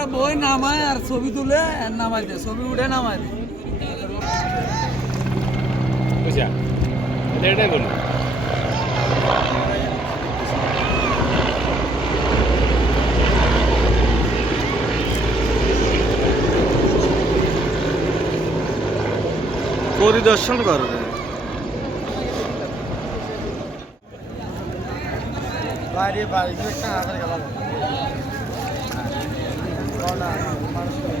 তারা বই নামায় আর ছবি তুলে আর নামাই দেয় ছবি উঠে নামাই দেয়। বুঝা? এটাই বলুন পরিদর্শন করবে বাইরে বাইরে একটা ಮಾಡಿಸ್ತಾರೆ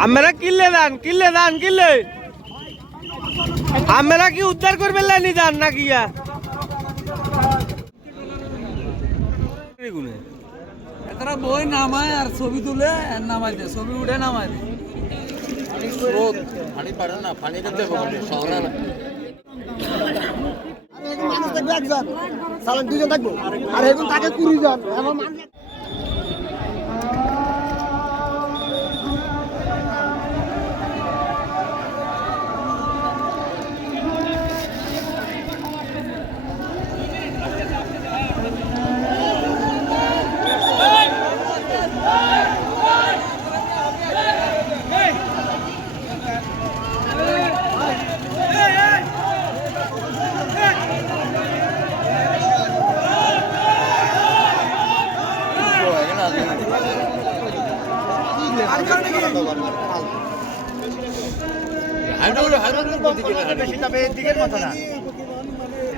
আমরা কিনলে দান কিনলে দান কিনলে আমরা কি উদ্ধার করবে নি দান না কিয়া তারা বই নামায় আর ছবি তুলে আর নামাই দেয় ছবি উঠে নামাই দেয় মানুষ থাকবে একজন সালাম দুজন থাকব আর এখন তাকে কুড়ি জন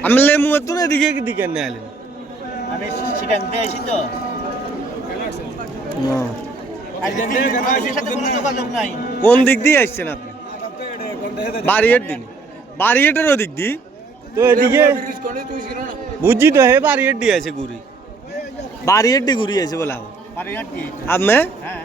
আমি লেমু তো না দিকে নিয়ে আলেন আমি সেখান থেকে আসি তো কোনো দিক দিয়ে আসছেন আপনি বাড়িয়ের দিন বাড়িয়েটের ওদিক দি তো এদিকে বুঝছি তো হে বাড়িয়ের দিয়ে আছে ঘুরি বাড়িয়ের দিয়ে ঘুরি আছে বলা আপনি হ্যাঁ